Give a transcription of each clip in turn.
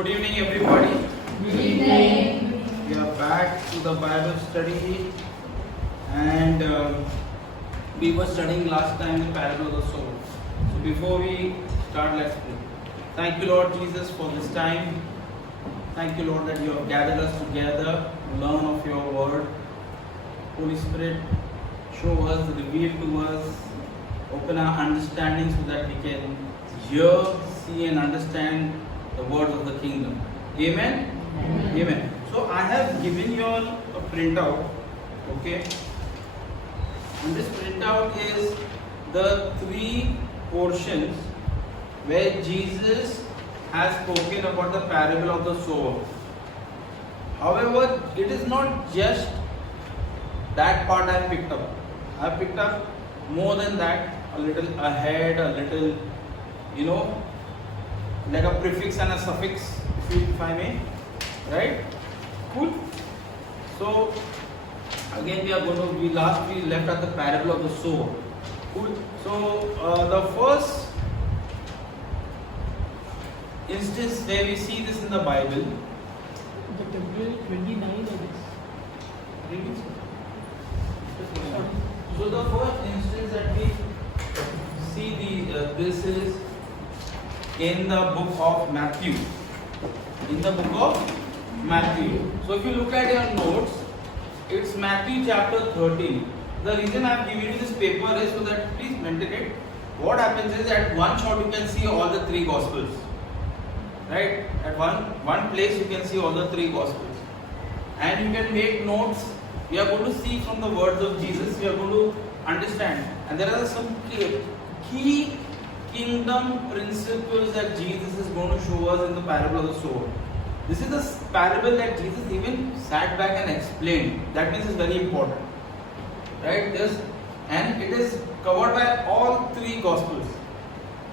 Good evening, everybody. Good evening. We are back to the Bible study, and we were studying last time the parable of the sower. So before we start, let's pray. Thank you, Lord Jesus, for this time. Thank you, Lord, that you have gathered us together to learn of your word. Holy Spirit, show us, reveal to us, open our understanding so that we can hear, see, and understand the words of the kingdom. Amen? Amen. Amen. So I have given you all a printout, okay? And this printout is the three portions where Jesus has spoken about the parable of the sower. However, it is not just that part I picked up. I picked up more than that, a little ahead, a little, like a prefix and a suffix, if I may. Right? Cool. So again we left at the parable of the sower. Cool. So the first instance where we see this in the Bible. The temple 29 of this. So the first instance that we see this is in the book of Matthew. In the book of Matthew. So if you look at your notes, it's Matthew chapter 13. The reason I have given you this paper is so that please maintain it. What happens is at one shot you can see all the three gospels. Right? At one place you can see all the three gospels. And you can make notes. We are going to see from the words of Jesus, we are going to understand. And there are some key kingdom principles that Jesus is going to show us in the parable of the sower. This is the parable that Jesus even sat back and explained. That means it's very important. Right? And it is covered by all three gospels.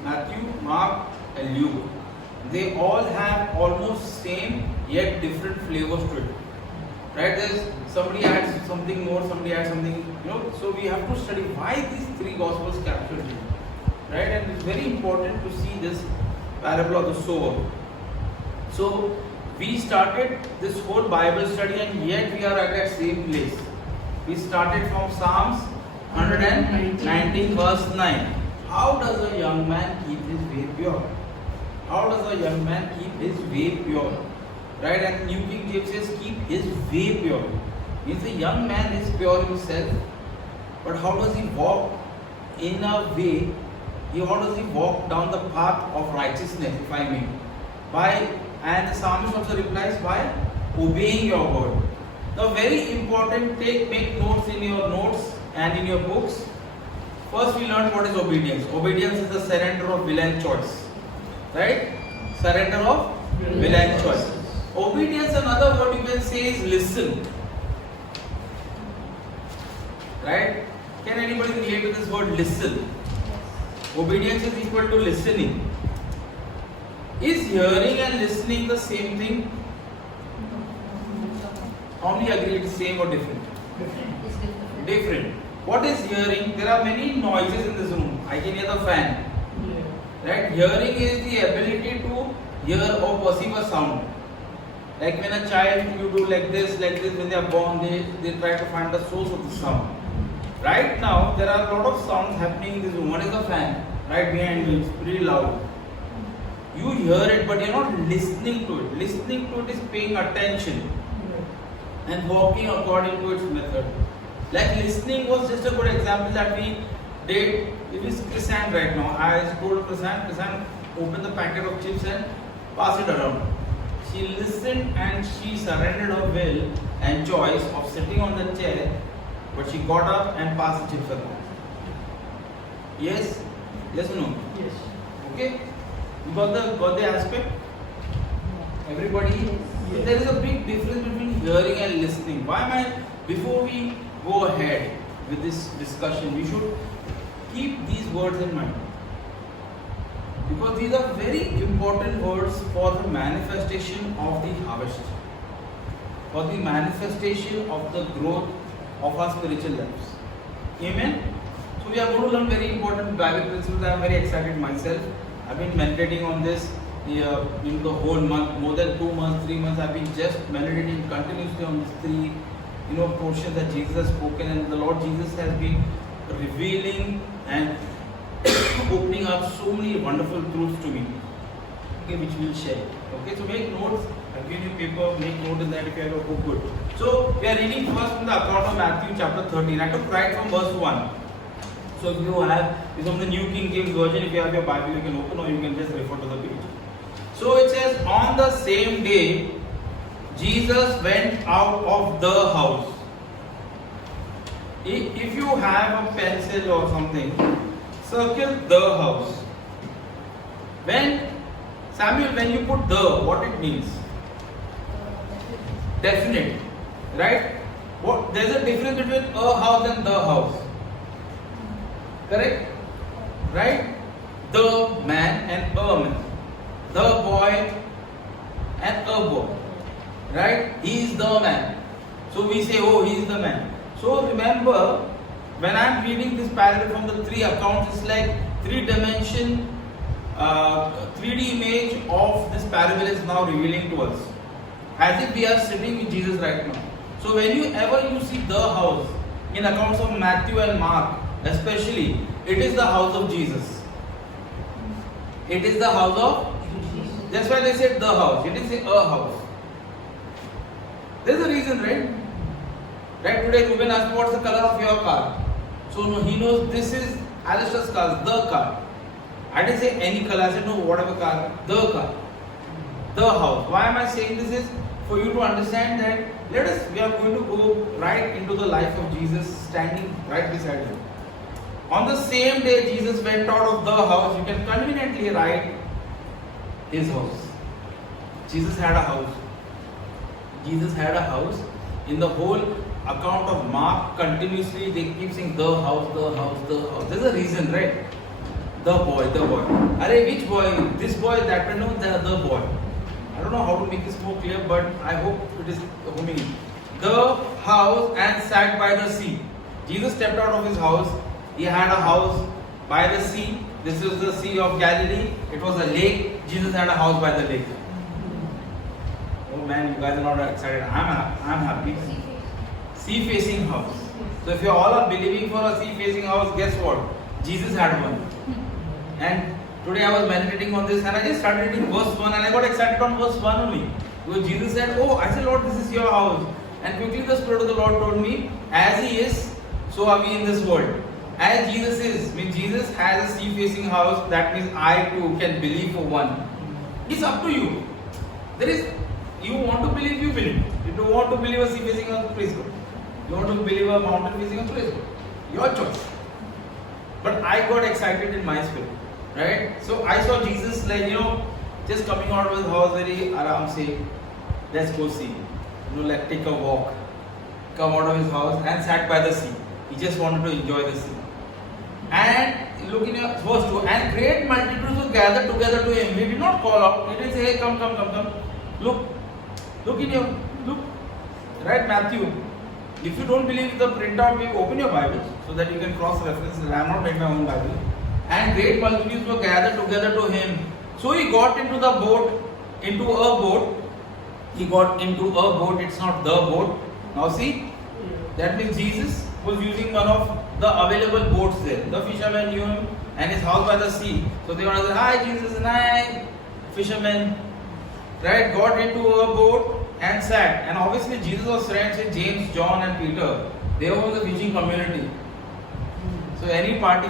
Matthew, Mark and Luke. They all have almost same yet different flavors to it. Right? There's somebody adds something more, somebody adds something, so we have to study why these three gospels captured it. Right? And it's very important to see this parable of the sower. So we started this whole Bible study and yet we are at that same place. We started from Psalms 119 verse 9. How does a young man keep his way pure? How does a young man keep his way pure? Right? And New King James says keep his way pure. Means a young man is pure himself, but how does he walk in a way? How does he walk down the path of righteousness, if I may? And the psalmist also replies by obeying your word. Now, very important, make notes in your notes and in your books. First, we learned what is obedience. Obedience is the surrender of will and choice. Right? Surrender of will and choice. Obedience, another word you can say is listen. Right? Can anybody relate to this word listen? Obedience is equal to listening. Is hearing and listening the same thing? How many agree it's same or different? Different. What is hearing? There are many noises in this room. I can hear the fan. Right? Hearing is the ability to hear or perceive a sound. Like when a child, you do like this, when they are born, they try to find the source of the sound. Right now, there are a lot of sounds happening in this room. One is the fan, right behind you, it's pretty loud. You hear it, but you're not listening to it. Listening to it is paying attention and walking according to its method. Like listening was just a good example that we did. It is Chrisanne right now. I told Chrisanne, open the packet of chips and pass it around. She listened and she surrendered her will and choice of sitting on the chair, but she got up and passed the chips around. Yes? Yes or no? Yes. Okay? You got the aspect? Everybody? Yes. There is a big difference between hearing and listening. Before we go ahead with this discussion, we should keep these words in mind. Because these are very important words for the manifestation of the harvest. For the manifestation of the growth of our spiritual lives. Amen? So we are going to learn very important Bible principles. I am very excited myself. I've been meditating on this in the whole month, more than 2 months, 3 months, I've been just meditating continuously on these three, portions that Jesus has spoken, and the Lord Jesus has been revealing and opening up so many wonderful truths to me, okay, which we'll share. Okay, so make notes. I've given you paper. Make note in that if you have a book. Good. So we are reading first from the account of Matthew chapter 13. I took right from verse 1. So if you have, it's from the New King James Version. If you have your Bible, you can open, or you can just refer to the page. So it says, on the same day, Jesus went out of the house. If you have a pencil or something, circle the house. When Samuel, when you put the, what it means? Definite, right? What? There's a difference between a house and the house. Correct? Right? The man and a man. The boy and a boy. Right? He is the man. So we say, oh, he is the man. So remember, when I am reading this parable from the three accounts, it's like 3D 3D image of this parable is now revealing to us. As if we are sitting with Jesus right now. So whenever you see the house in accounts of Matthew and Mark, especially, it is the house of Jesus. It is the house of, that's why they said the house. It is a house. There's a reason, right? Right, today Ruben asked me, what's the color of your car? So no, he knows this is Alistair's car, the car. I didn't say any color, I said no, whatever car, the car. The house. Why am I saying this is for you to understand that we are going to go right into the life of Jesus standing right beside him. On the same day Jesus went out of the house, you can conveniently write his house. Jesus had a house. Jesus had a house. In the whole account of Mark, continuously they keep saying the house, the house, the house. There's a reason, right? The boy, the boy. Arey, which boy? This boy, that one, no, the boy. I don't know how to make this more clear, but I hope it is homing. The house and sat by the sea. Jesus stepped out of his house. He had a house by the sea. This is the Sea of Galilee. It was a lake. Jesus had a house by the lake. Oh man, you guys are not excited. I'm happy. Sea facing house. So if you all are believing for a sea facing house, guess what? Jesus had one. And today I was meditating on this and I just started reading verse 1 and I got excited on verse 1 only. Because Jesus said, oh, I said, Lord, this is your house. And quickly the Spirit of the Lord told me, as He is, so are we in this world. As Jesus is, means Jesus has a sea facing house, that means I too can believe for one. It's up to you. You want to believe, you believe. You don't want to believe a sea facing house, please go. You want to believe a mountain facing house, please go. Your choice. But I got excited in my spirit. Right? So I saw Jesus just coming out of his house very aram say, let's go see. Take a walk. Come out of his house and sat by the sea. He just wanted to enjoy the sea. And look in your verse 2, and great multitudes were gathered together to him. He did not call out. He didn't say, hey, come. Look in your, right, Matthew. If you don't believe the printout, you open your Bible so that you can cross-reference. I have not made my own Bible. And great multitudes were gathered together to him. So he got into a boat. He got into a boat, it's not the boat. Now see, that means Jesus was using one of the available boats there. The fishermen knew him and his house by the sea. So they were like, hi Jesus, and hi fishermen. Right, got into a boat and sat. And obviously Jesus was friends with James, John and Peter. They were the fishing community. So any party,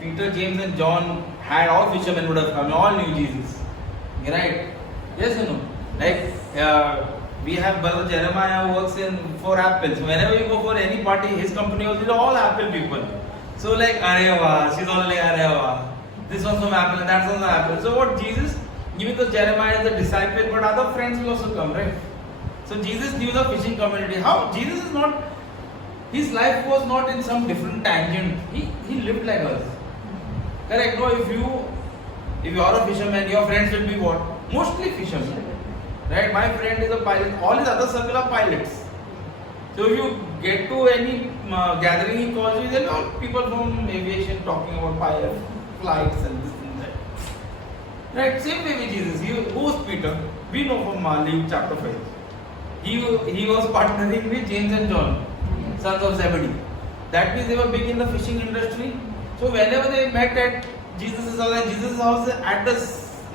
Peter, James and John had, all fishermen would have come, all knew Jesus. Right? Yes or no? Like we have Brother Jeremiah who works for Apple. So whenever you go for any party, his company was all Apple people. So like, Areva, she's all like Areva. This one's from Apple and that's from Apple. So what Jesus, even though Jeremiah is a disciple, but other friends will also come, right? So Jesus knew the fishing community. How? Jesus is not, his life was not in some different tangent. He lived like us. Correct? No, if you are a fisherman, your friends will be what? Mostly fishermen. Right? My friend is a pilot. All his other circle are pilots. So if you get to any gathering he calls you, there are all people from aviation talking about pilot flights and this and that. Right? Same way with Jesus. Who was Peter? We know from Luke chapter 5. He was partnering with James and John, sons of Zebedee. That means they were big in the fishing industry. So whenever they met at Jesus' house, and Jesus' house at the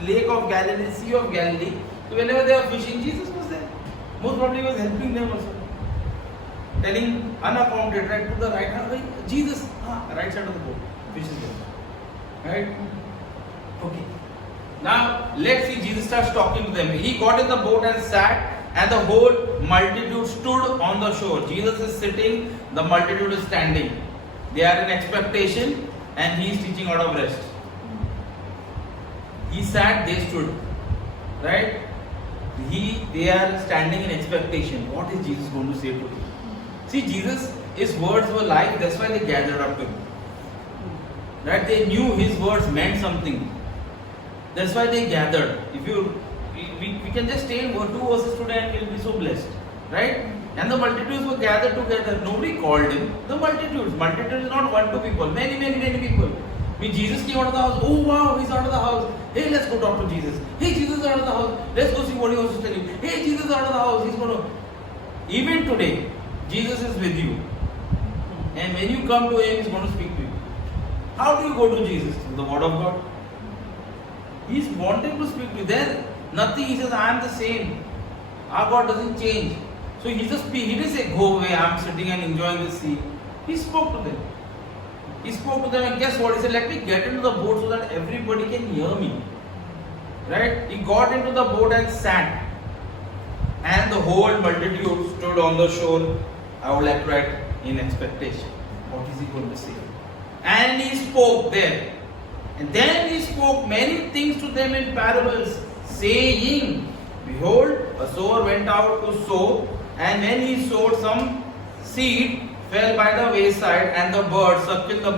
lake of Galilee, Sea of Galilee, so whenever they were fishing, Jesus was there. Most probably he was helping them also. Telling unaccounted, right, to the right hand, right, Jesus, right side of the boat, fish is there. Right? Okay. Now let's see, Jesus starts talking to them. He got in the boat and sat, and the whole multitude stood on the shore. Jesus is sitting, the multitude is standing. They are in expectation, and he is teaching out of rest. He sat, they stood. Right? They are standing in expectation. What is Jesus going to say to them? See, Jesus, his words were live, that's why they gathered up to him. Right? They knew his words meant something. That's why they gathered. We can just stay in 2 verses today and we'll be so blessed. Right? And the multitudes were gathered together. Nobody called him. The multitudes. Multitudes is not 1, 2 people. Many people. When Jesus came out of the house, oh wow, he's out of the house. Hey, let's go talk to Jesus. Hey, Jesus is out of the house. Let's go see what he wants to tell you. Hey, Jesus is out of the house. He's going to. Even today, Jesus is with you. And when you come to him, he's going to speak to you. How do you go to Jesus? Through the word of God. He's wanting to speak to you. There, nothing. He says, I am the same. Our God doesn't change. So he didn't say, go away, I am sitting and enjoying the sea. He spoke to them. He spoke to them, and guess what? He said, let me get into the boat so that everybody can hear me. Right? He got into the boat and sat. And the whole multitude stood on the shore. I would like to write in expectation. What is he going to say? And he spoke there. And then he spoke many things to them in parables, saying, behold, a sower went out to sow, and when he sowed, some seed fell by the wayside, and the birds, circle the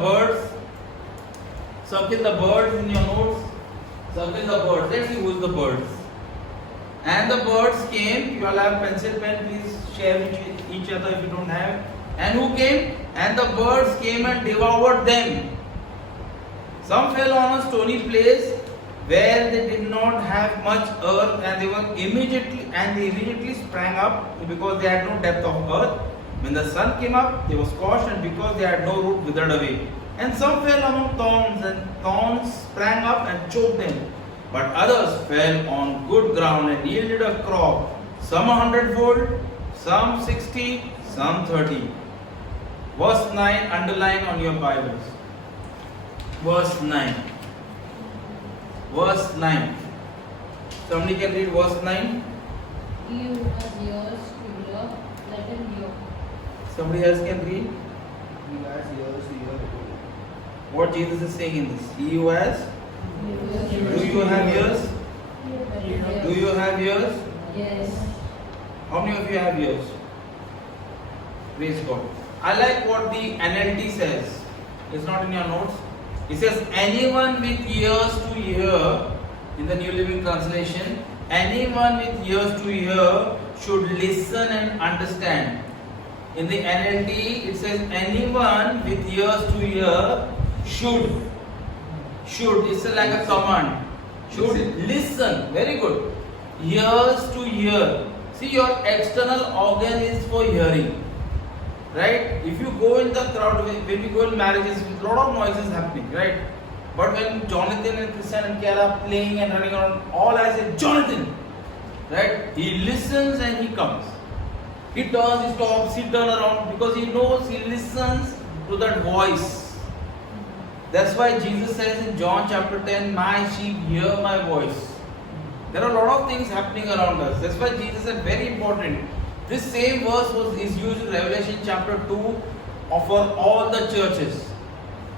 birds in your notes, circle the birds, let's see who is the birds. And the birds came, you all have pencil, pen, please share with each other if you don't have. And who came? And the birds came and devoured them. Some fell on a stony place where they did not have much earth, and they immediately sprang up because they had no depth of earth. When the sun came up, they were scorched, and because they had no root, withered away. And some fell among thorns, and thorns sprang up and choked them. But others fell on good ground and yielded a crop, some 100-fold, some 60, some 30. Verse 9, underline on your Bibles. Verse 9. Verse 9. Somebody can read verse 9. He who has ears to hear, let him hear. Somebody else can read. He has ears to hear. What Jesus is saying in this. He who has. Do you have ears? Do you have ears? Yes. How many of you have ears? Praise God. I like what the NLT says. It's not in your notes. It says, anyone with ears to hear, in the New Living Translation, anyone with ears to hear should listen and understand. In the NLT, it says, anyone with ears to hear should. It's like a command. Should listen. Very good. Ears to hear. See, your external organ is for hearing. Right? If you go in the crowd, when we go in marriages, a lot of noise is happening, right? But when Jonathan and Christian and Kiara are playing and running around, all I say, Jonathan! Right? He listens and he comes. He turns, he stops, he turns around because he knows, he listens to that voice. That's why Jesus says in John chapter 10, my sheep hear my voice. There are a lot of things happening around us. That's why Jesus said, very important. This same verse is used in Revelation chapter 2 for all the churches.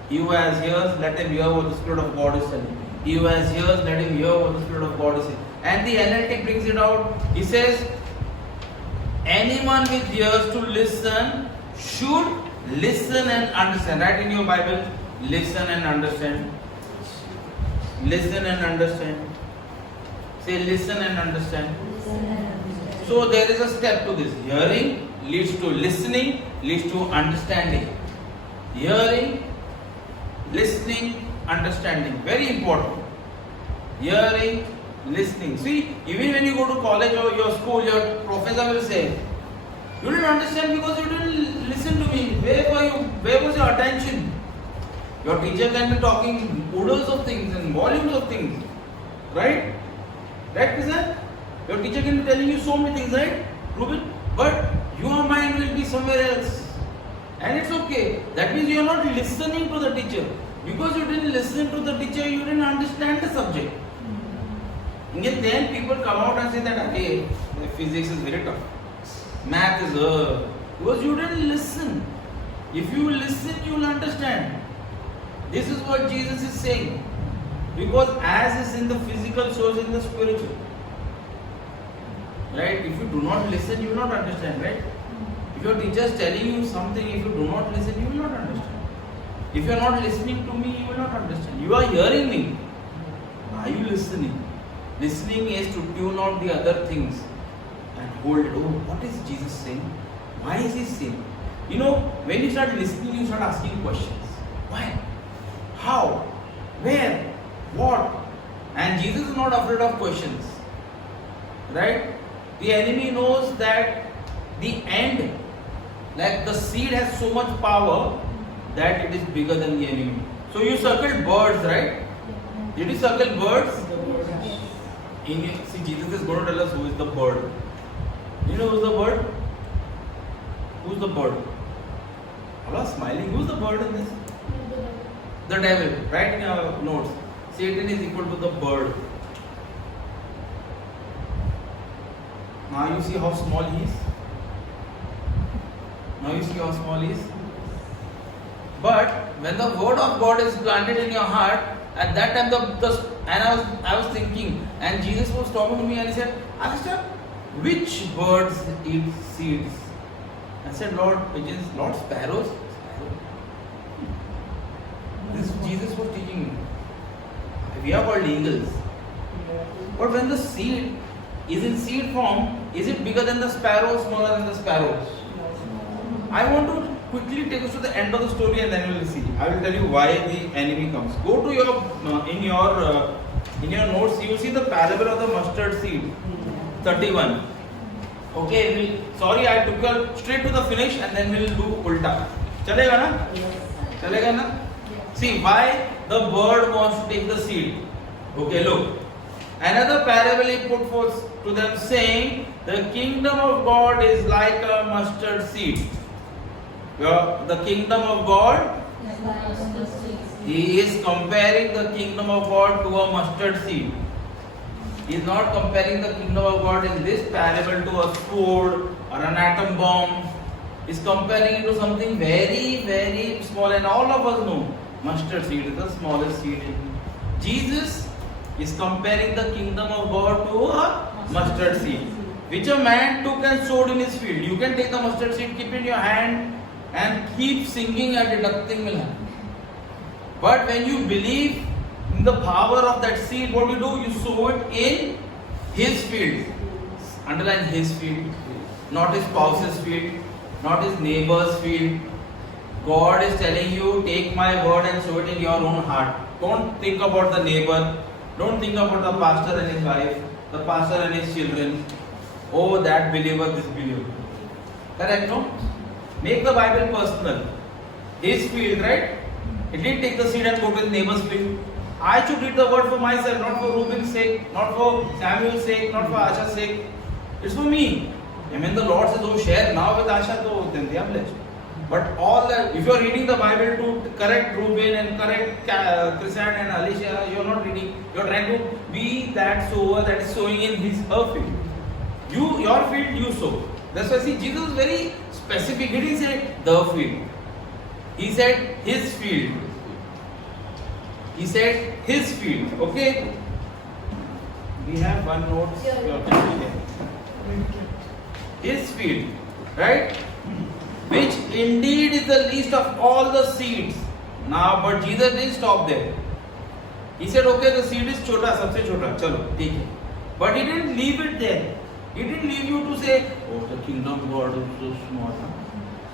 He who has ears, let him hear what the Spirit of God is telling. He who has ears, let him hear what the Spirit of God is saying. And the NLT brings it out. He says, anyone with ears to listen should listen and understand. Write in your Bible, listen and understand. Listen and understand. Say listen and understand. So there is a step to this. Hearing leads to listening, leads to understanding. Hearing, listening, understanding. Very important. Hearing, listening. See, even when you go to college or your school, your professor will say, "You didn't understand because you didn't listen to me. Where was your attention?" Your teacher can be talking oodles of things and volumes of things, right? Right, Krishna? Your teacher can be telling you so many things, right, Ruben? But your mind will be somewhere else, and it's okay. That means you are not listening to the teacher. Because you didn't listen to the teacher, you didn't understand the subject. And then people come out and say that, hey, physics is very tough. Math is because you didn't listen. If you listen, you will understand. This is what Jesus is saying. Because as is in the physical, so is in the spiritual. Right? If you do not listen, you will not understand, right? If your teacher is telling you something, if you do not listen, you will not understand. If you are not listening to me, you will not understand. You are hearing me. Are you listening? Listening is to tune out the other things and hold it. Oh, what is Jesus saying? Why is he saying? You know, when you start listening, you start asking questions. Why? How? Where? What? And Jesus is not afraid of questions. Right? The enemy knows that the end, like the seed has so much power that it is bigger than the enemy. So you circled birds, right? Did you circle birds? See, Jesus is going to tell us who is the bird. You know who's the bird? Who's the bird? All are smiling. Who's the bird in this? The devil. Write in your notes. Satan is equal to the bird. Now you see how small he is. Now you see how small he is. But when the word of God is planted in your heart, at that time I was thinking, and Jesus was talking to me and he said, Alistair, which birds eat seeds? I said, Lord, pigeons, Lord, sparrows. This Jesus was teaching me. We are called eagles. But when the seed is in seed form, is it bigger than the sparrow, smaller than the sparrow? I want to quickly take us to the end of the story and then we will see. I will tell you why the enemy comes. Go to your in your notes. You will see the parable of the mustard seed, 31. Okay, sorry, I took you straight to the finish and then we will do ulta. Chalega na? Chalega na? See why the bird wants to take the seed. Okay, look. Another parable he put forth to them, saying, the kingdom of God is like a mustard seed. The kingdom of God, he is comparing the kingdom of God to a mustard seed. He is not comparing the kingdom of God in this parable to a sword or an atom bomb. He is comparing it to something very, very small, and all of us know mustard seed is the smallest seed. Jesus is comparing the kingdom of God to a mustard seed, which a man took and sowed in his field. You can take the mustard seed, keep it in your hand, and keep singing at it, nothing will happen. But when you believe in the power of that seed, what you do? You sow it in his field. Underline his field, not his spouse's field, not his neighbor's field. God is telling you, take my word and sow it in your own heart. Don't think about the neighbor. Don't think about the pastor and his wife, the pastor and his children. Oh, that believer, this believer. Correct, no? Make the Bible personal. His field, right? He didn't take the seed and go to his neighbor's field. I should read the word for myself, not for Ruben's sake, not for Samuel's sake, not for Asha's sake. It's for me. And when the Lord says, oh, share now with Asha, then they are blessed. But all that, if you are reading the Bible to correct Ruben and correct Chrisan and Alicia, you are not reading. You are trying to be that sower that is sowing in her field. Your field, you sow. That's why, see, Jesus is very specific. He didn't say the field. He said his field. He said his field. Okay? We have one note. His field. Right? Which indeed is the least of all the seeds. Now, but Jesus didn't stop there. He said, okay, the seed is chota, sabse chota, chalo, take it. But he didn't leave it there. He didn't leave you to say, oh, the kingdom of God is so small.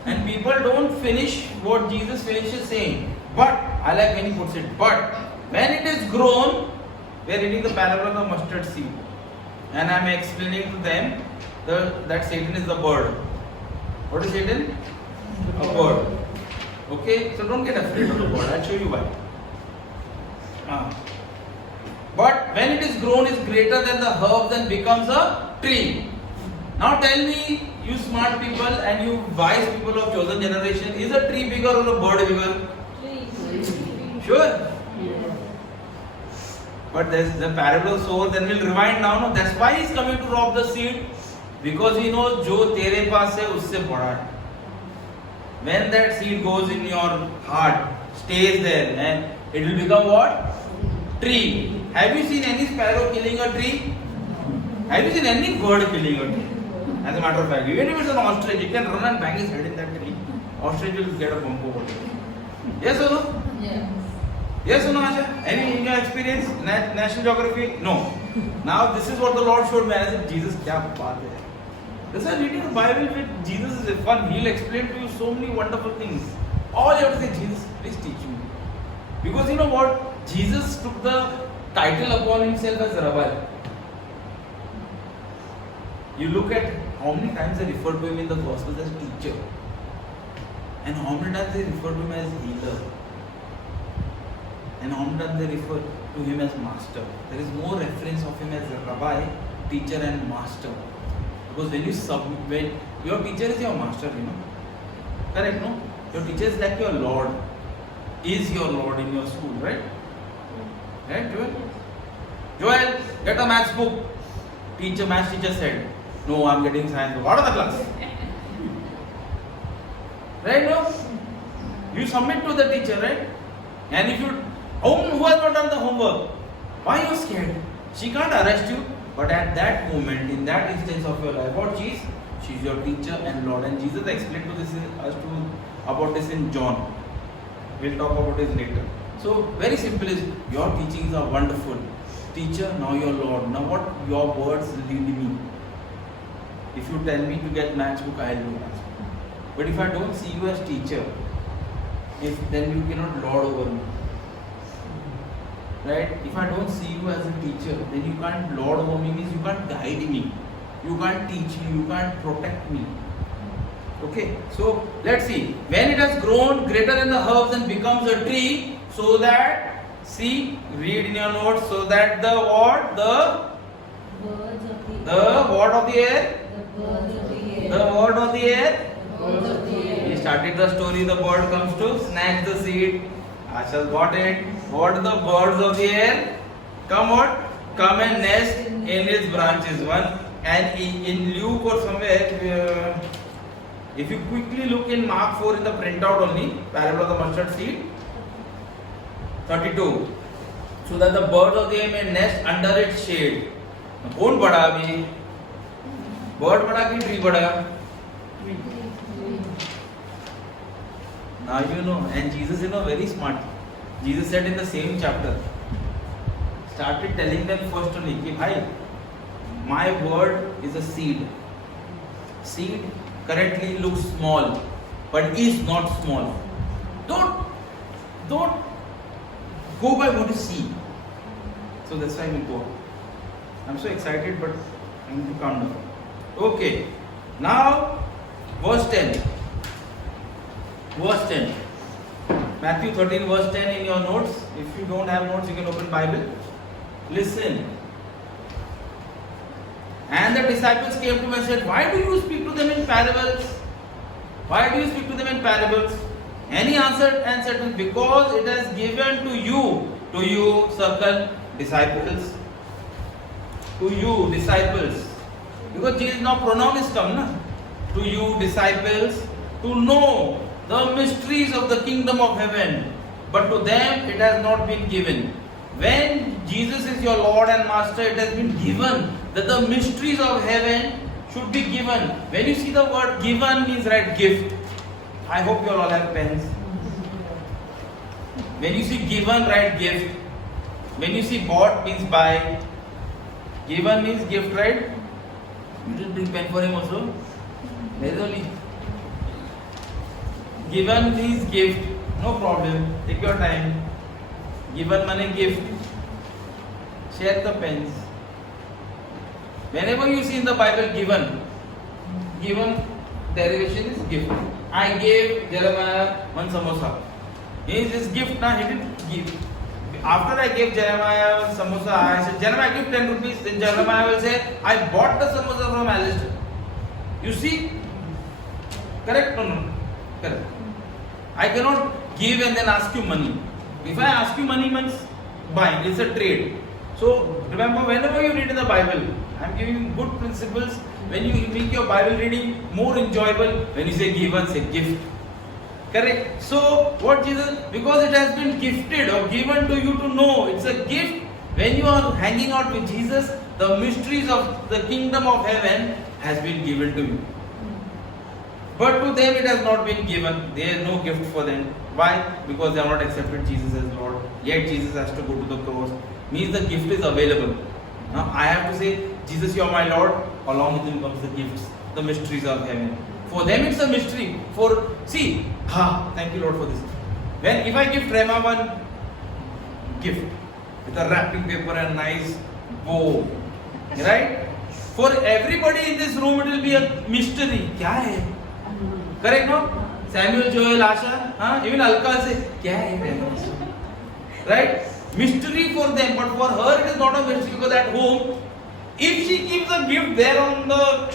And people don't finish what Jesus finishes saying. But, I like when he puts it, but when it is grown, We are reading the parable of the mustard seed, and I am explaining to them that Satan is the bird. What is Satan? A bird. Okay, so don't get afraid of the bird. I'll show you why. But when it is grown, is greater than the herbs and becomes a tree. Now tell me, you smart people and you wise people of chosen generation, is a tree bigger or a bird bigger? Sure. But there's the parable of sower. Then we'll rewind now. No, that's why he's coming to rob the seed, because he knows जो तेरे पास है उससे बड़ा है. When that seed goes in your heart, stays there, and it will become what? Tree. Have you seen any sparrow killing a tree? Have you seen any bird killing a tree? As a matter of fact, even if it's an ostrich, you can run and bang his head in that tree. Ostrich will get a bump over it. Yes or no? Yes. Yes or no, Asha? Any in your experience? National Geography? No. Now this is what the Lord showed me. I said, Jesus, kya baat hai? That's why reading the Bible with Jesus is fun. He'll explain to you so many wonderful things. All you have to say, Jesus, please teach me. Because you know what? Jesus took the title upon himself as Rabbi. You look at how many times they refer to him in the Gospels as teacher, and how many times they refer to him as healer, and how many times they refer to him as master. There is more reference of him as Rabbi, teacher, and master. Because when your teacher is your master, you know, correct? No, your teacher is like your Lord, is your Lord in your school, right? Right, Joel? Joel, get a maths book. Maths teacher said, no, I'm getting science book. Out of the class. Right, no? You submit to the teacher, right? And if you, who has not done the homework? Why are you scared? She can't arrest you. But at that moment, in that instance of your life, what she is? She is your teacher and Lord. And Jesus explained about this in John. We'll talk about this later. So, very simple is, your teachings are wonderful. Teacher, now your Lord. Now what your words lead me. If you tell me to get maths book, I will do maths book. But if I don't see you as teacher, then you cannot lord over me. Right? If I don't see you as a teacher, then you can't lord over me, means you can't guide me. You can't teach me, you can't protect me. Okay, so let's see. When it has grown greater than the herbs and becomes a tree, so that, see, read in your notes, so that the what? Birds of the The what of the air? The birds of the air. The word of the air? Birds of the air. We started the story, the bird comes to snatch the seed. Ashal got it. What the birds of the air? Come what? Come and nest in its branches. One, and in Luke or somewhere, if you quickly look in Mark 4 in the printout only, parable of the mustard seed, 32. So that the birds of the air may nest under its shade. कौन बड़ा अभी? Bird बड़ा कि tree बड़ा? Now you know, and Jesus, you know, very smart. Jesus said in the same chapter, started telling them first only, कि भाई, my word is a seed. Seed currently looks small, but is not small. Don't go by what you see. So that's why we go. I'm so excited, but I need to calm down. Okay, now verse 10. Verse 10. Matthew 13 verse 10 in your notes. If you don't have notes, you can open Bible. Listen. And the disciples came to him and said, why do you speak to them in parables? Why do you speak to them in parables? And he answered and said, because it has given to you, circle, disciples. To you, disciples. Because Jesus now pronoun is come, na? To you, disciples, to know the mysteries of the kingdom of heaven. But to them it has not been given. When Jesus is your Lord and Master, it has been given that the mysteries of heaven should be given. When you see the word given means right gift. I hope you all have pens. When you see given, write gift. When you see bought means buy. Given means gift, right? You just bring pen for him also. There is only. Given means gift. No problem. Take your time. Given money gift. Share the pens. Whenever you see in the Bible given derivation is gift. I gave Jeremiah one samosa. Is this gift? Now he didn't give. After I gave Jeremiah one samosa, I said, Jeremiah, give 10 rupees. Then Jeremiah will say, I bought the samosa from Alistair. You see? Correct or no? Correct. I cannot give and then ask you money. If I ask you money means buying, it's a trade. So remember, whenever you read in the Bible, I am giving you good principles. When you make your Bible reading more enjoyable, when you say given, say gift. Correct? So what Jesus, because it has been gifted or given to you to know, it's a gift. When you are hanging out with Jesus, the mysteries of the kingdom of heaven has been given to you. But to them it has not been given. There is no gift for them. Why? Because they have not accepted Jesus as Lord. Yet Jesus has to go to the cross. Means the gift is available. Now I have to say, Jesus, you are my Lord. Along with him comes the gifts, the mysteries of heaven. For them it's a mystery. Thank you Lord for this. If I give Rema one gift with a wrapping paper and nice bow, right? For everybody in this room it will be a mystery. Kya hai? Correct, no? Samuel, Joel, Asha, even Alka say, kya hai? Right? Mystery for them, but for her it is not a mystery because at home, if she keeps a gift there on the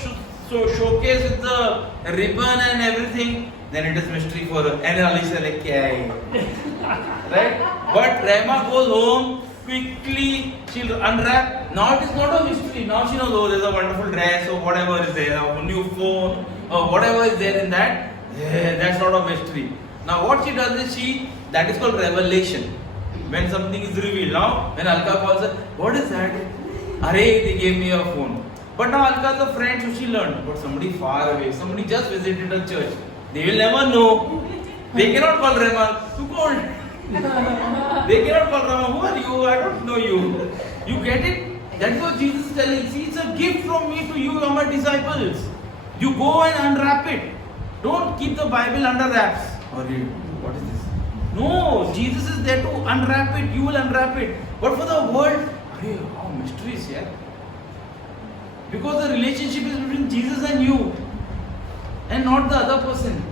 showcase with the ribbon and everything, then it is mystery for her. And Alicia like, kya hai? Right? But Rema goes home, quickly she'll unwrap. Now it is not a mystery. Now she knows, oh, there's a wonderful dress or whatever is there, a new phone or whatever is there in that. Yeah, that's not a mystery. Now what she does is that is called revelation. When something is revealed. Now when Alka calls her, what is that? Arey, they gave me a phone. But now Alka is a friend, so she learned. But somebody far away, somebody just visited a church. They will never know. They cannot call Rema, too cold. They cannot call Rama, who are you? I don't know you. You get it? That's what Jesus is telling. See, it's a gift from me to you, you are my disciples. You go and unwrap it. Don't keep the Bible under wraps. What is this? No, Jesus is there to unwrap it. You will unwrap it. But for the world, how mysteries here. Because the relationship is between Jesus and you and not the other person.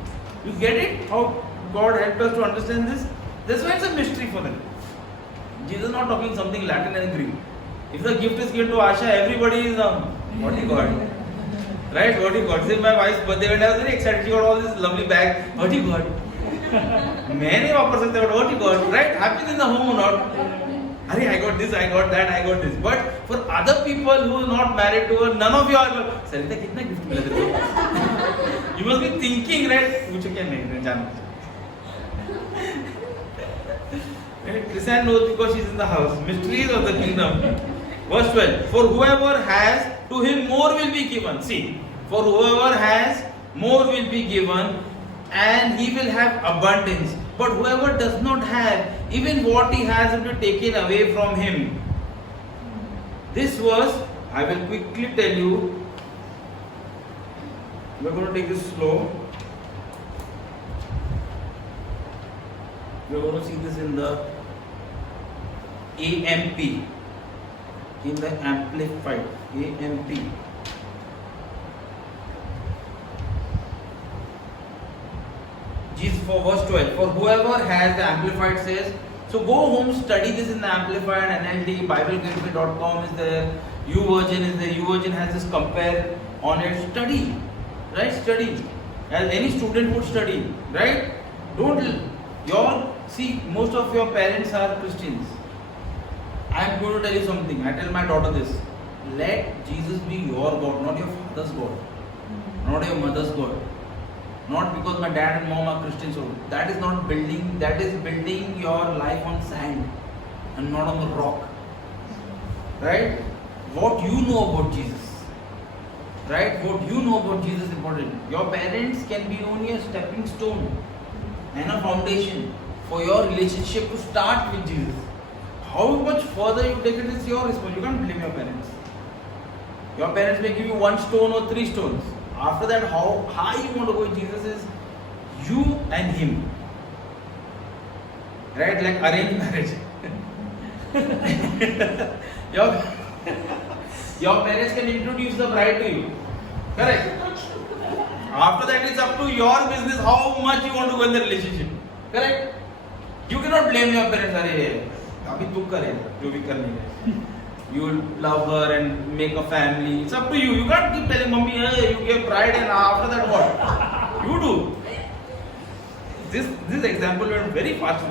You get it? How God helped us to understand this? That's why it's a mystery for them. Jesus is not talking something Latin and Greek. If the gift is given to Asha, everybody is what he got? Right? What he got? Say my wife's birthday when I was very excited, she got all this lovely bag. What he got? Many offers, what he got? Right? Happens in the home or not? I got this, I got that, I got this. But for other people who are not married to her, none of you are. Sarita, kitna gift mila teरे? You must be thinking, right? मुझे क्या नहीं जानना. Christian knows because she's in the house. Mysteries of the kingdom. Verse 12. For whoever has, to him more will be given. See, for whoever has, more will be given, and he will have abundance. But whoever does not have, even what he has will be taken away from him. This verse, I will quickly tell you. We are going to take this slow. We are going to see this in the AMP, in the amplified AMP. Jesus for verse 12. For whoever has, the amplified says. So go home, study this in the amplified. NLT, BibleGateway.com is there. YouVersion is there. YouVersion has this compare on it. Study, right? Study as any student would study, right? See, most of your parents are Christians. I am going to tell you something. I tell my daughter this. Let Jesus be your God, not your father's God, not your mother's God. Not because my dad and mom are Christians. So that is not building. That is building your life on sand and not on the rock. Right? What you know about Jesus. Right? What you know about Jesus is important. Your parents can be only a stepping stone and a foundation for your relationship to start with Jesus. How much further you take it is your responsibility. You can't blame your parents. Your parents may give you 1 stone or 3 stones. After that, how high you want to go with Jesus is you and him. Right? Like arranged marriage. your your parents can introduce the bride to you. Correct. After that, it's up to your business how much you want to go in the relationship. Correct. You cannot blame your parents. अरे अभी तू करे जो भी करने का. You will love her and make a family. It's up to you. You can't keep telling mommy, hey, you gave bride and after that what? You do. This example went very fast.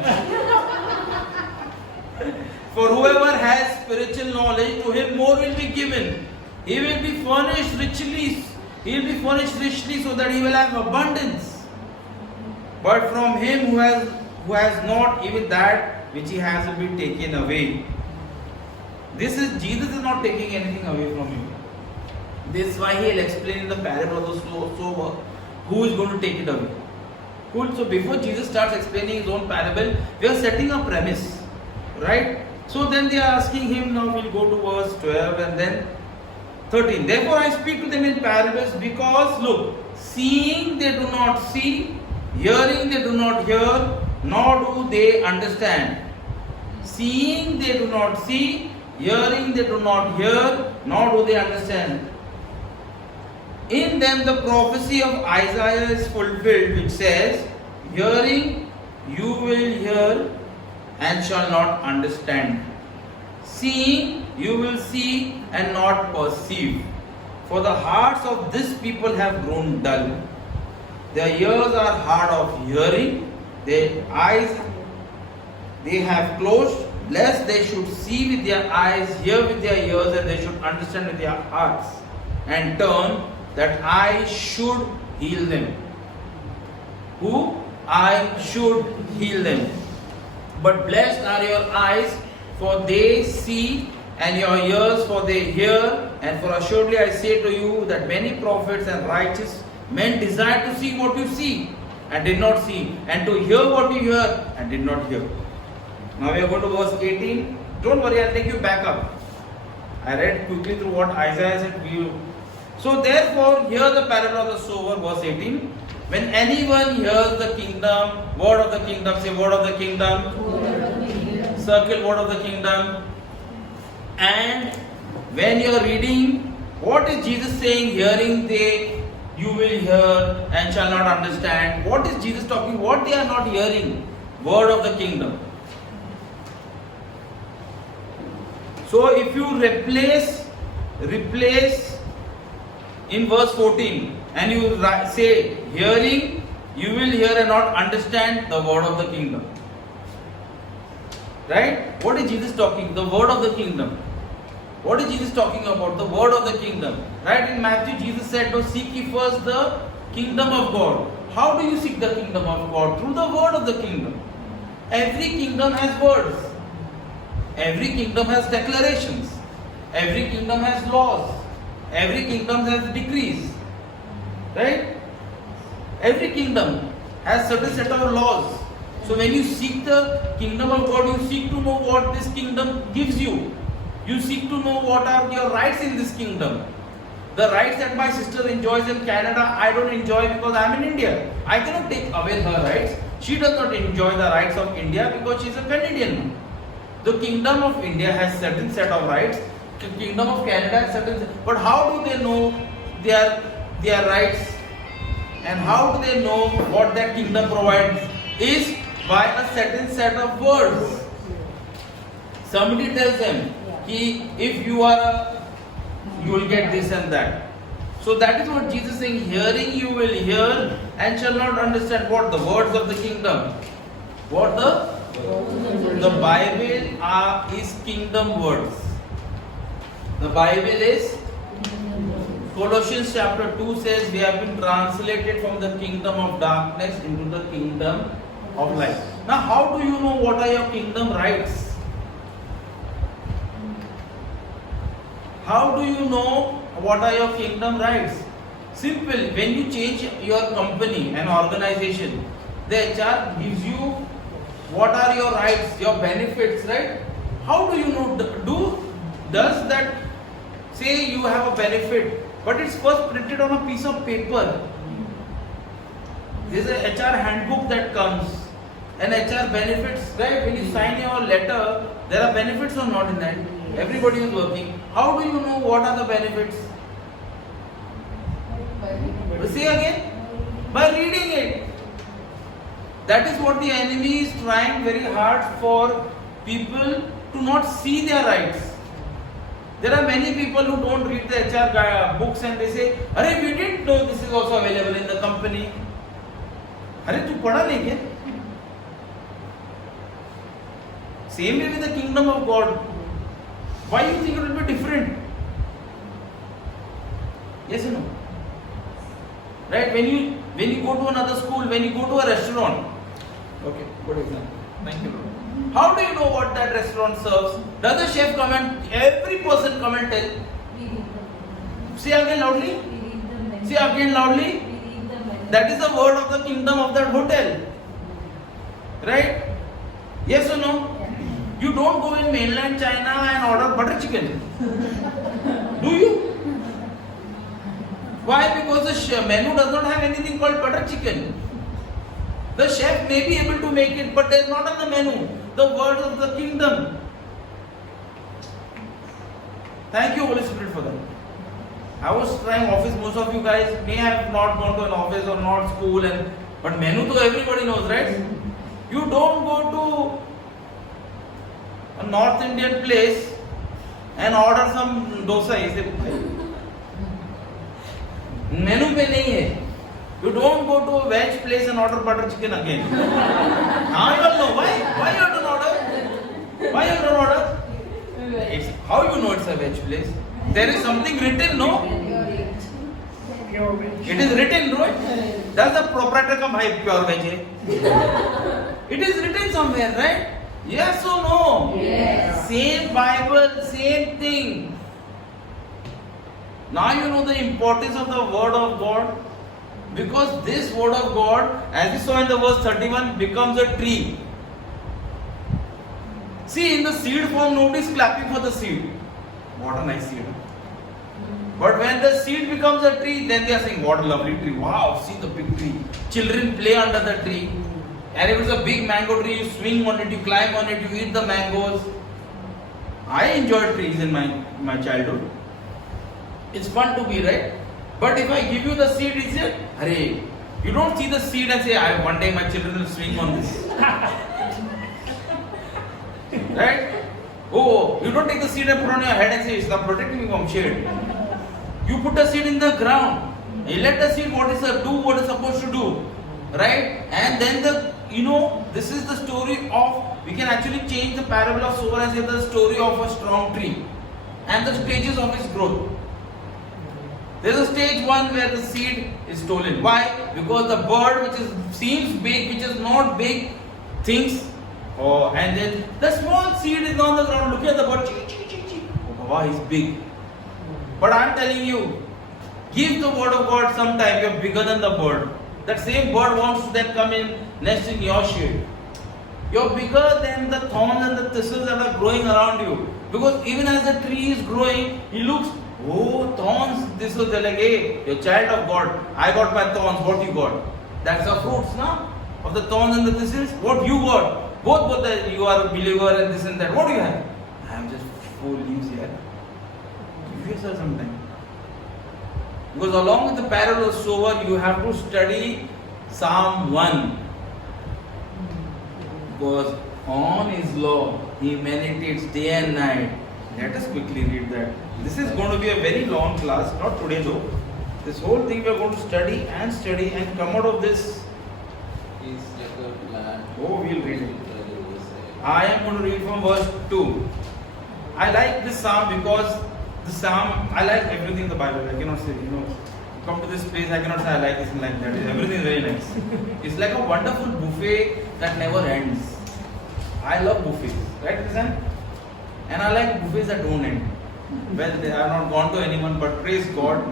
For whoever has spiritual knowledge, to him more will be given. He will be furnished richly. He will be furnished richly so that he will have abundance. But from him who has not, even that which he has will be taken away. Jesus is not taking anything away from you. This is why he will explain in the parable of the sower who is going to take it away. Cool. So before Jesus starts explaining his own parable, we are setting a premise, right? So then they are asking him. Now we'll go to verse 12 and then 13. Therefore I speak to them in parables because look, seeing they do not see, hearing they do not hear, nor do they understand. Seeing they do not see, hearing they do not hear, nor do they understand. In them the prophecy of Isaiah is fulfilled, which says, hearing you will hear and shall not understand. Seeing you will see and not perceive. For the hearts of this people have grown dull. Their ears are hard of hearing, their eyes they have closed, lest they should see with their eyes, hear with their ears, and they should understand with their hearts, and turn, that I should heal them. Who? I should heal them. But blessed are your eyes, for they see, and your ears, for they hear. And for assuredly I say to you that many prophets and righteous men desire to see what you see, and did not see, and to hear what you hear, and did not hear. Now we are going to verse 18. Don't worry, I'll take you back up. I read quickly through what Isaiah said. So therefore, hear the parable of the sower, verse 18. When anyone hears the kingdom, word of the kingdom, say word of the kingdom. Circle word of the kingdom. And when you are reading, what is Jesus saying? Hearing you will hear and shall not understand. What is Jesus talking? What they are not hearing? Word of the kingdom. So if you replace in verse 14 and you say hearing, you will hear and not understand the word of the kingdom. Right? What is Jesus talking? The word of the kingdom. What is Jesus talking about? The word of the kingdom. Right? In Matthew, Jesus said, "No, seek ye first the kingdom of God." How do you seek the kingdom of God? Through the word of the kingdom. Every kingdom has words. Every kingdom has declarations. Every kingdom has laws. Every kingdom has decrees. Right? Every kingdom has certain set of laws. So when you seek the kingdom of God, you seek to know what this kingdom gives you. You seek to know what are your rights in this kingdom. The rights that my sister enjoys in Canada, I don't enjoy because I am in India. I cannot take away her rights. She does not enjoy the rights of India because she is a Canadian. The kingdom of India has certain set of rights. The kingdom of Canada has certain. But how do they know their rights? And how do they know what that kingdom provides? Is by a certain set of words. Somebody tells them, if you are you will get this and that. So that is what Jesus is saying. Hearing you will hear and shall not understand. What? The words of the kingdom. What the Bible is kingdom words. The Bible is, Colossians chapter 2 says, we have been translated from the kingdom of darkness into the kingdom of light. Now how do you know what are your kingdom rights? How do you know what are your kingdom rights? Simple. When you change your company and organization, the HR gives you what are your rights, your benefits, right? How do you know? Does that say you have a benefit, but it's first printed on a piece of paper? There's a HR handbook that comes, and HR benefits, right? When you sign your letter, There are benefits or not in that? Everybody is working. How do you know what are the benefits? See again? By reading it. That is what the enemy is trying very hard for people to not see their rights. There are many people who don't read the HR books and they say, "Arey, we didn't know this is also available in the company." Arey, tu padha nahi kya? Same way with the kingdom of God. Why you think it will be different? Yes or no? Right? When you go to another school, when you go to a restaurant, okay, good example. Thank you, bro. How do you know what that restaurant serves? Does the chef come and every person come and tell? Say again loudly. Say again loudly. That is the word of the kingdom of that hotel. Right? Yes or no? You don't go in mainland China and order butter chicken. Do you? Why? Because the menu does not have anything called butter chicken. The chef may be able to make it, but it is not on the menu. The word of the kingdom. Thank you, Holy Spirit, for that. I was trying office. Most of you guys may have not gone to an office or not school, but menu to everybody knows, right? You don't go to a North Indian place and order some dosa. Menu पे नहीं है. You don't go to a veg place and order butter chicken again. Now you don't know why. Why you don't order? Why you don't order? It's how you know it's a veg place. There is something written, no? Pure veg. It is written, right? Does the proprietor come by pure veg? It is written somewhere, right? Yes or no? Yes. Same Bible, same thing. Now you know the importance of the word of God. Because this word of God, as we saw in the verse 31, becomes a tree. See, in the seed form, nobody is clapping for the seed. What a nice seed. But when the seed becomes a tree, then they are saying, what a lovely tree. Wow, see the big tree. Children play under the tree. And if it's a big mango tree, you swing on it, you climb on it, you eat the mangoes. I enjoyed trees in my childhood. It's fun to be, right? But if I give you the seed, it's here. Hurry. You don't see the seed and say, one day my children will swing on this. Right? Oh, you don't take the seed and put on your head and say, it's not protecting me from shade. You put the seed in the ground. You let the seed do what it's supposed to do. Right? And then this is the story of, we can actually change the parable of sower and say the story of a strong tree. And the stages of its growth. There is a stage 1 where the seed is stolen. Why? Because the bird which seems big, which is not big, thinks, oh, and then the small seed is on the ground. Look at the bird. Oh, wow, he's big. But I am telling you, give the word of God sometime. You are bigger than the bird. That same bird wants to then come in, nest in your shade. You are bigger than the thorns and the thistles that are growing around you. Because even as the tree is growing, he looks, oh, thorns, thistles. They're like, hey, you're a child of God. I got my thorns. What you got? That's the fruits, now of the thorns and the thistles. What you got? Both you are a believer and this and that. What do you have? I am just 4 leaves here. Give yourself some time. Because along with the parable of sower, you have to study Psalm 1. Because on his law, he meditates day and night. Let us quickly read that. This is going to be a very long class, not today though. This whole thing we are going to study and come out of this. Is like a plan. Oh, we'll read it. I am going to read from verse 2. I like this psalm because I like everything in the Bible. I cannot say, come to this place, I cannot say I like this and like that. Everything is very nice. It's like a wonderful buffet that never ends. I love buffets, right, Kisan? And I like buffets that don't end. Well, I have not gone to anyone, but praise God.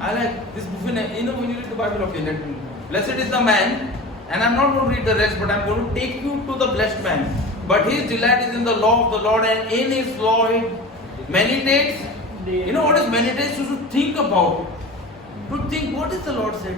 I like this buffet. When you read the Bible, okay, blessed is the man, and I'm not going to read the rest, but I'm going to take you to the blessed man. But his delight is in the law of the Lord, and in his law he meditates. You know what is meditate? To think about. To think what is the Lord said.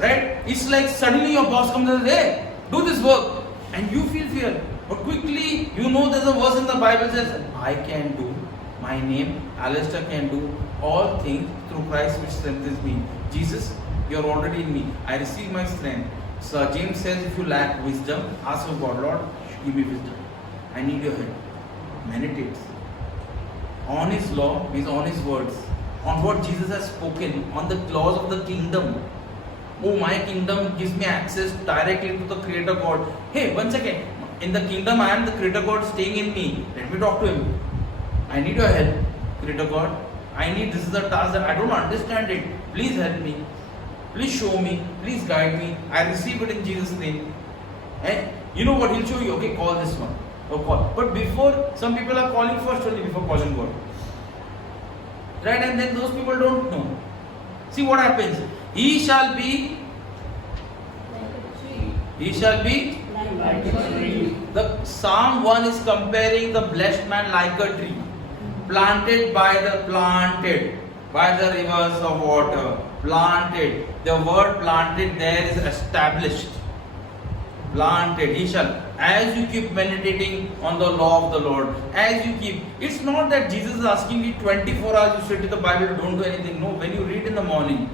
Right? It's like suddenly your boss comes and says, hey, do this work. And you feel fear. But quickly, you know there's a verse in the Bible says, I can do, my name, Alistair can do all things through Christ which strengthens me. Jesus, you're already in me. I receive my strength. So James says, if you lack wisdom, ask of God, Lord, give me wisdom. I need your help. Meditate on His law, means on His words, on what Jesus has spoken, on the laws of the kingdom. Oh, my kingdom gives me access directly to the Creator God. Hey, one second. In the kingdom, I am the Creator God staying in me. Let me talk to Him. I need your help, Creator God. This is a task that I don't understand it. Please help me. Please show me. Please guide me. I receive it in Jesus' name. And you know what? He'll show you. Okay, call this one. Or call. But before, some people are calling first only before calling God. Right? And then those people don't know. See what happens. He shall be. He shall be. Like a tree. The Psalm 1 is comparing the blessed man like a tree. Planted by the rivers of water. Planted. The word planted there is established. Planted. He shall. As you keep meditating on the law of the Lord, as you keep. It's not that Jesus is asking you 24 hours you sit in the Bible, don't do anything. No, when you read in the morning,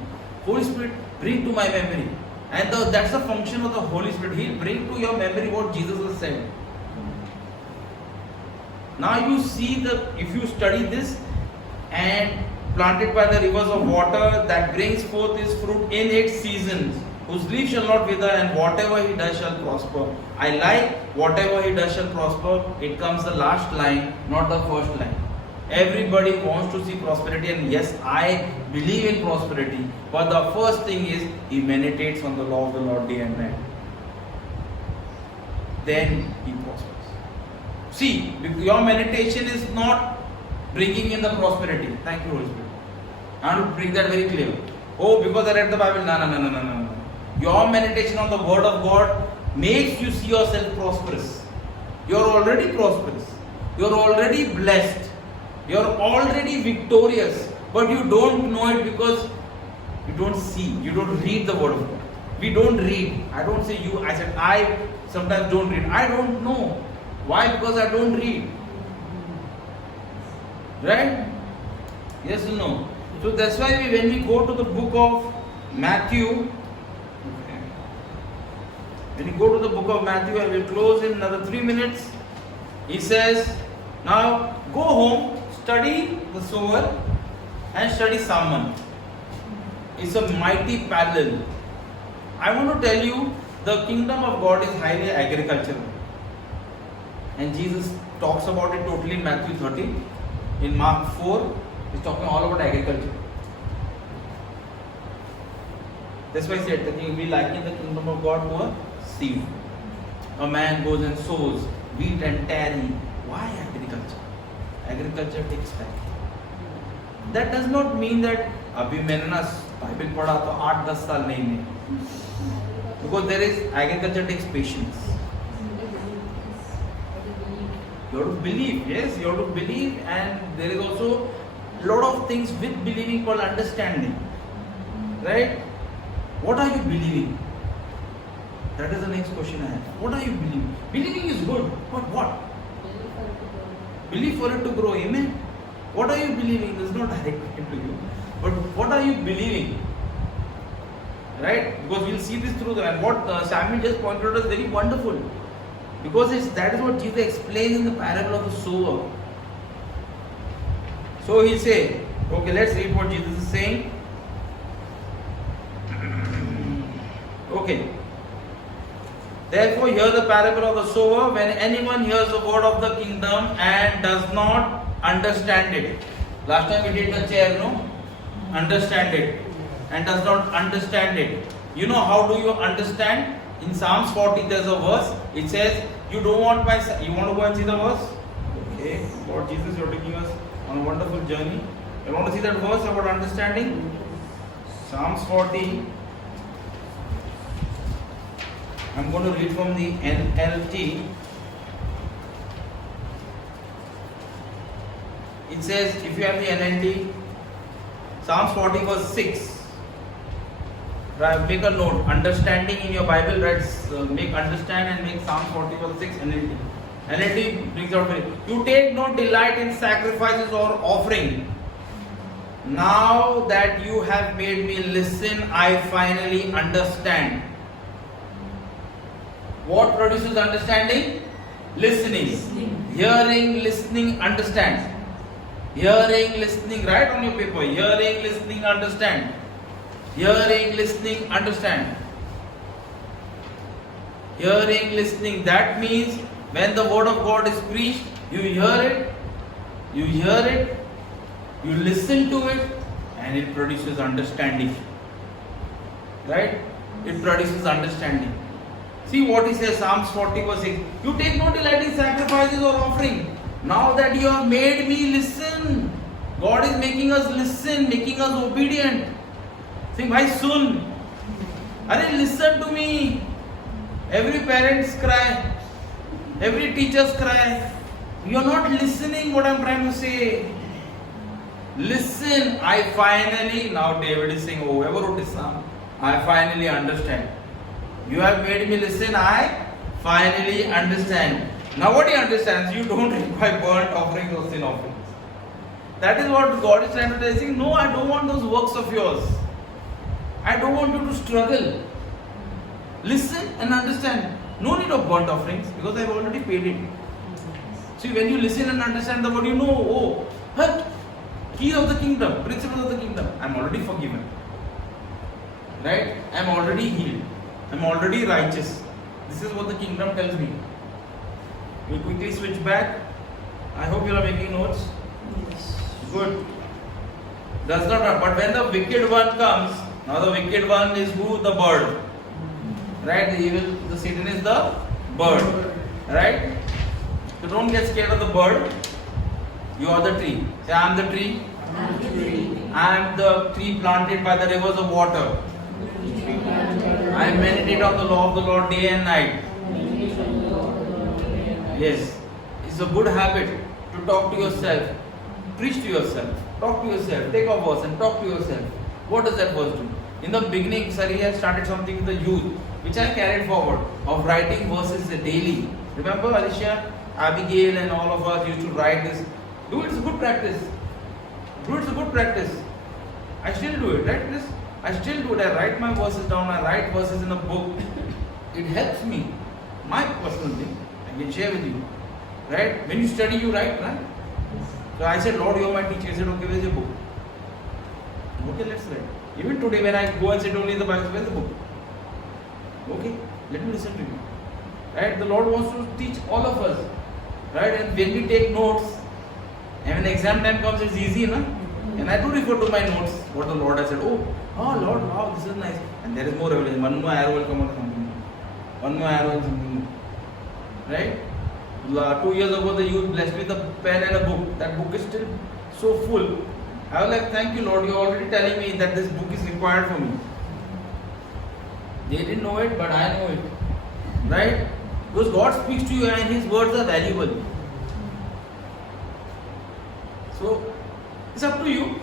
Holy Spirit, bring to my memory. And that's the function of the Holy Spirit. He'll bring to your memory what Jesus has said. Now you see if you study this, and planted by the rivers of water that brings forth his fruit in its seasons, whose leaf shall not wither, and whatever he does shall prosper. I like whatever he does shall prosper. It comes the last line, not the first line. Everybody wants to see prosperity, and yes, I believe in prosperity. But the first thing is he meditates on the law of the Lord day and night. Then he prospers. See, your meditation is not bringing in the prosperity. Thank you, Holy Spirit. I want to bring that very clear. Oh, because I read the Bible. No. Your meditation on the Word of God makes you see yourself prosperous. You are already prosperous. You are already blessed. You are already victorious. But you don't know it because you don't see. You don't read the Word of God. We don't read. I don't say you. I said I sometimes don't read. I don't know. Why? Because I don't read. Right? Yes or no? So that's why when we go to the book of Matthew, when you go to the book of Matthew, I will close in another 3 minutes. He says, now go home, study the sower and study Psalm 1. It's a mighty parallel. I want to tell you, the kingdom of God is highly agricultural. And Jesus talks about it totally in Matthew 13. In Mark 4, he's talking all about agriculture. That's why he said that he will be liking the kingdom of God to a seed. A man goes and sows wheat and tare. Why agriculture? Agriculture takes time. That does not mean that अभी मैंने ना Bible पढ़ा तो 8-10 साल नहीं. Because there is agriculture takes patience. You have to believe, yes, you have to believe, and there is also a lot of things with believing called understanding. Right? What are you believing? That is the next question I have. What are you believing? Believing is good, but what? Believe for it to grow, amen? What are you believing? This is not directed to you. But what are you believing? Right? Because we'll see this through and what Samuel just pointed out is very wonderful. Because that is what Jesus explains in the parable of the sower. So he'll say, okay, let's read what Jesus is saying. Okay. Therefore, hear the parable of the sower. When anyone hears the word of the kingdom and does not understand it. Last time we did the chair, no? Understand it. And does not understand it. You know how do you understand? In Psalms 40 there's a verse. It says, you don't want my son. You want to go and see the verse? Okay. Lord Jesus, you're taking us on a wonderful journey. You want to see that verse about understanding? Psalms 40. I'm going to read from the NLT. It says, if you have the NLT, Psalms 40 verse 6. Make a note. Understanding in your Bible, write, make understand and make Psalms 40 verse 6 NLT. NLT brings out very. You take no delight in sacrifices or offering. Now that you have made me listen, I finally understand. What produces understanding? Listening. Hearing, listening, understand. Hearing, listening, write on your paper. Hearing, listening, understand. Hearing, listening, understand. Hearing, listening. That means when the word of God is preached, you hear it, you listen to it, and it produces understanding. Right? It produces understanding. See what he says, Psalms 40 verse 6. You take no delight in sacrifices or offering. Now that you have made me listen. God is making us listen, making us obedient. Saying, Bhai sun. Arey, listen to me. Every parents cry. Every teachers cry. You are not listening what I am trying to say. Listen. I finally, now David is saying, oh, whoever wrote this psalm, I finally understand. You have made me listen, I finally understand. Now what he understands, you don't require burnt offerings or sin offerings. That is what God is trying to tell. Saying, no, I don't want those works of yours. I don't want you to struggle. Listen and understand. No need of burnt offerings because I have already paid it. See, when you listen and understand the word, you know, keys of the kingdom, principles of the kingdom. I am already forgiven. Right? I am already healed. I am already righteous. This is what the kingdom tells me. We'll quickly switch back. I hope you are making notes. Yes. Good. Does not, but when the wicked one comes, now the wicked one is who? The bird. Right? The evil, the Satan is the bird. Right? So don't get scared of the bird. You are the tree. Say, I am the tree. I am the tree planted by the rivers of water. I meditate on the law of the Lord day and night. Yes, it's a good habit to talk to yourself, preach to yourself, talk to yourself, take a verse and talk to yourself. What does that verse do? In the beginning, Sari has started something with the youth, which I carried forward, of writing verses daily. Remember Alicia, Abigail and all of us used to write this. Do it, it's a good practice. Do it, it's a good practice. I still do it, right? I still do it. I write my verses down, I write verses in a book. It helps me. My personal thing. I can share with you. Right? When you study, you write, right? So I said, Lord, you are my teacher. He said, okay, where's your book? Okay, let's write. Even today, when I go and sit only in the Bible, where's the book? Okay, let me listen to you. Right? The Lord wants to teach all of us. Right? And when we take notes, and when exam time comes, it's easy, na? And I do refer to my notes, what the Lord has said. Oh Lord, wow, this is nice. And there is more revelation. One more arrow will come out of something. One more arrow and something. Right? 2 years ago, the youth blessed me with a pen and a book. That book is still so full. I was like, thank you, Lord. You're already telling me that this book is required for me. They didn't know it, but I know it. Right? Because God speaks to you and His words are valuable. So, it's up to you.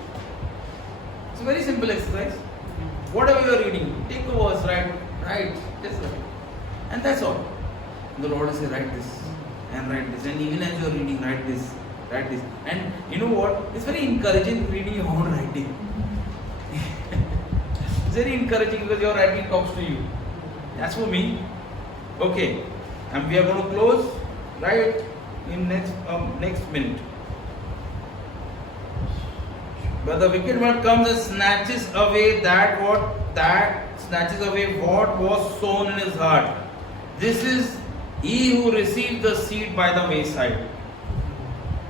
It's a very simple exercise. Whatever you are reading, take a verse, write, just write. And that's all. The Lord will say, write this and write this. And even as you are reading, write this. And you know what? It's very encouraging reading your own writing. It's very encouraging because your writing talks to you. That's for me. Okay. And we are going to close right in next minute. But the wicked one comes and snatches away what was sown in his heart. This is he who received the seed by the wayside.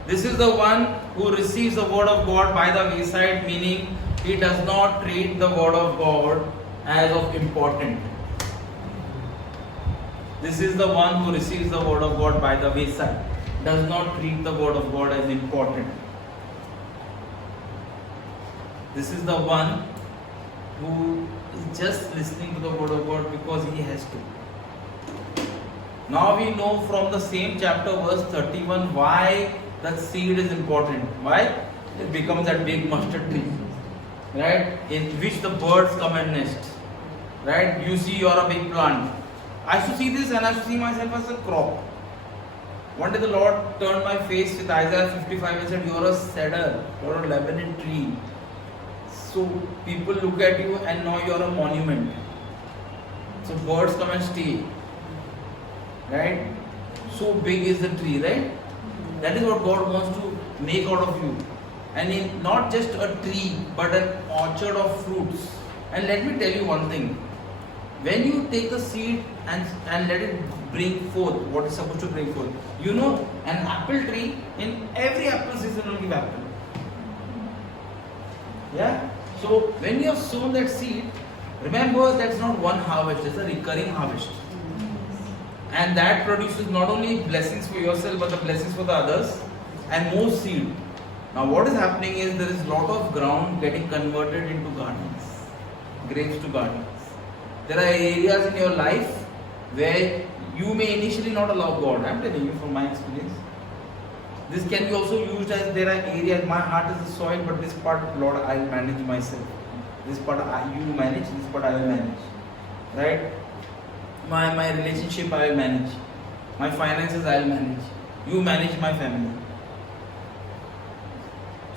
This is the one who receives the word of God by the wayside, meaning he does not treat the word of God as of important. This is the one who receives the word of God by the wayside, does not treat the word of God as important. This is the one who is just listening to the word of God because he has to. Now we know from the same chapter verse 31 why that seed is important. Why? It becomes that big mustard tree, right? In which the birds come and nest, right? You see, you are a big plant. I should see this and I should see myself as a crop. One day the Lord turned my face with Isaiah 55 and said, "You're a cedar, you're a Lebanon tree. So people look at you and now you're a monument. So birds come and stay. Right? So big is the tree, right? That is what God wants to make out of you. And in not just a tree, but an orchard of fruits. And let me tell you one thing. When you take a seed and let it bring forth what is supposed to bring forth, you know, an apple tree, in every apple season will give apple. Yeah? So when you have sown that seed, remember that's not one harvest, it's a recurring harvest. And that produces not only blessings for yourself but the blessings for the others and more seed. Now what is happening is there is a lot of ground getting converted into gardens, graves to gardens. There are areas in your life where you may initially not allow God. I am telling you from my experience. This can be also used as there are areas, my heart is the soil, but this part, Lord, I will manage myself. This part you manage, this part I will manage. Right? My relationship I will manage. My finances I will manage. You manage my family.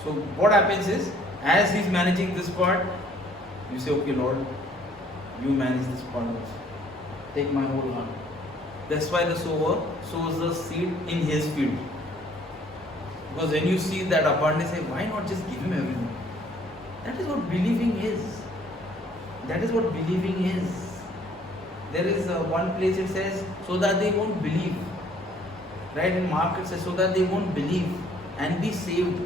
So what happens is, as he's managing this part, you say, okay Lord, you manage this part also. Take my whole heart. That's why the sower sows the seed in his field. Because when you see that abundance, say, why not just give him everything? That is what believing is. That is what believing is. There is one place it says, so that they won't believe. Right? In Mark it says, so that they won't believe and be saved.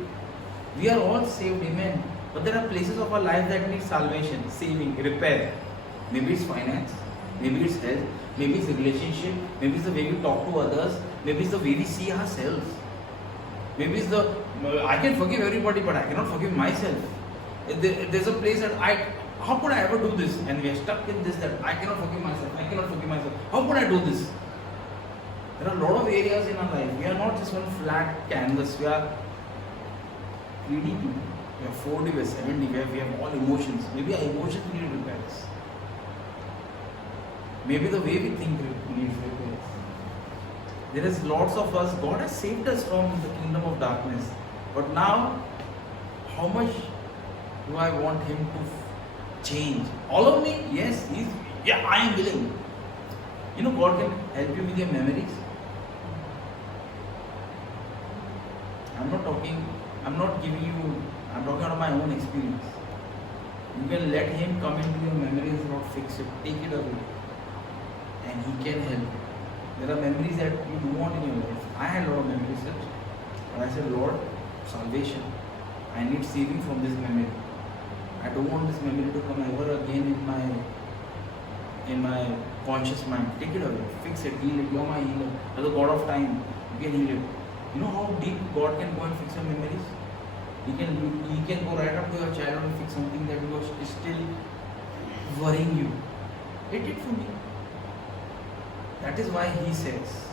We are all saved, amen. But there are places of our life that need salvation, saving, repair. Maybe it's finance, maybe it's health, maybe it's relationship, maybe it's the way we talk to others, maybe it's the way we see ourselves. Maybe it's the, I can forgive everybody but I cannot forgive myself. There's a place that how could I ever do this? And we are stuck in this, that I cannot forgive myself, I cannot forgive myself. How could I do this? There are a lot of areas in our life. We are not just one flat canvas. We are 3D people. We are 4D, we are 7D, we have all emotions. Maybe our emotions need repairs. Maybe the way we think needs repairs. There is lots of us, God has saved us from the kingdom of darkness. But now, how much do I want Him to change? All of me? Yes, I am willing. You know, God can help you with your memories. I'm talking out of my own experience. You can let Him come into your memories, not fix it, take it away. And He can help you. There are memories that you do want in your life. I had a lot of memories, but I said, Lord, salvation. I need saving from this memory. I don't want this memory to come ever again in my conscious mind. Take it away, fix it, heal it. You are my healer. As a God of time, you can heal it. You know how deep God can go and fix your memories? He can go right up to your child and fix something that was still worrying you. It did for me. That is why He says,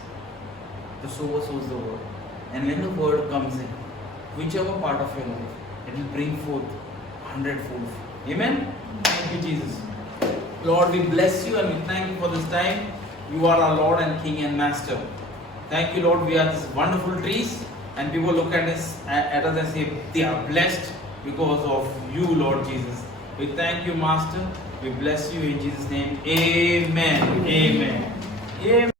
the sower sows the word. And when the word comes in, whichever part of your life, it will bring forth 100-fold. Amen? Thank you, Jesus. Lord, we bless you and we thank you for this time. You are our Lord and King and Master. Thank you, Lord. We are these wonderful trees, and people look at us and say, they are blessed because of you, Lord Jesus. We thank you, Master. We bless you in Jesus' name. Amen. Amen. Amen.